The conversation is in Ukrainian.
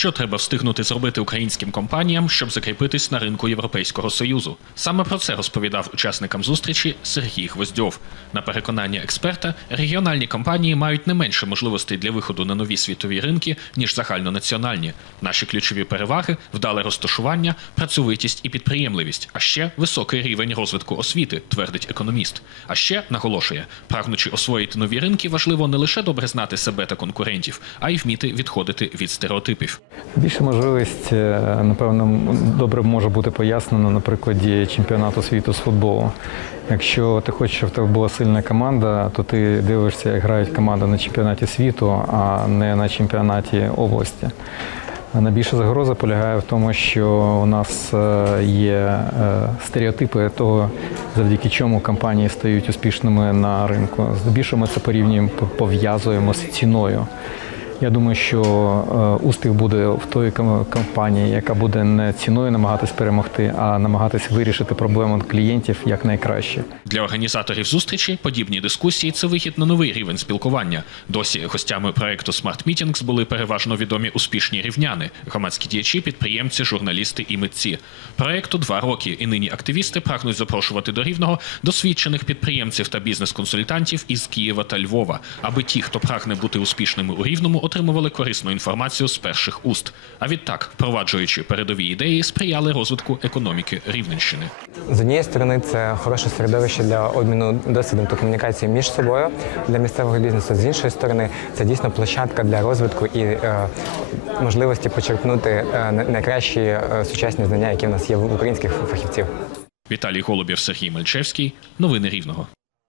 що треба встигнути зробити українським компаніям, щоб закріпитись на ринку Європейського союзу. Саме про це розповідав учасникам зустрічі Сергій Гвоздьов. На переконання експерта, регіональні компанії мають не менше можливостей для виходу на нові світові ринки ніж загальнонаціональні. Наші ключові переваги вдале розташування, працьовитість і підприємливість, а ще високий рівень розвитку освіти, твердить економіст. А ще наголошує, прагнучи освоїти нові ринки, важливо не лише добре знати себе та конкурентів, а й вміти відходити від стереотипів. Більша можливість, е, напевно, добре може бути пояснена на прикладі чемпіонату світу з футболу. Якщо ти хочеш, щоб в тебе була сильна команда, то ти дивишся, як грають команди на чемпіонаті світу, а не на чемпіонаті області. Найбільша загроза полягає в тому, що у нас е, є е, стереотипи того, завдяки чому компанії стають успішними на ринку. Здебільшого ми це порівнюємо, пов'язуємо з ціною. Я думаю, що е, успіх буде в той компанії, яка буде не ціною намагатись перемогти, а намагатись вирішити проблему клієнтів як найкраще. Для організаторів зустрічі подібні дискусії це вихід на новий рівень спілкування. Досі гостями проекту Smart Meetings були переважно відомі успішні рівняни, громадські діячі, підприємці, журналісти і митці. Проекту два роки, і нині активісти прагнуть запрошувати до рівного досвідчених підприємців та бізнес-консультантів із Києва та Львова, аби ті, хто прагне бути успішними у рівному, отримували корисну інформацію з перших уст. А відтак, впроваджуючи передові ідеї, сприяли розвитку економіки Рівненщини. З однієї сторони, це хороше середовище для обміну досвідом та комунікації між собою для місцевого бізнесу. З іншої сторони, це дійсно площадка для розвитку і е, можливості почерпнути е, найкращі е, сучасні знання, які в нас є в українських фахівців. Віталій Голубєв, Сергій Мальчевський. Новини Рівного.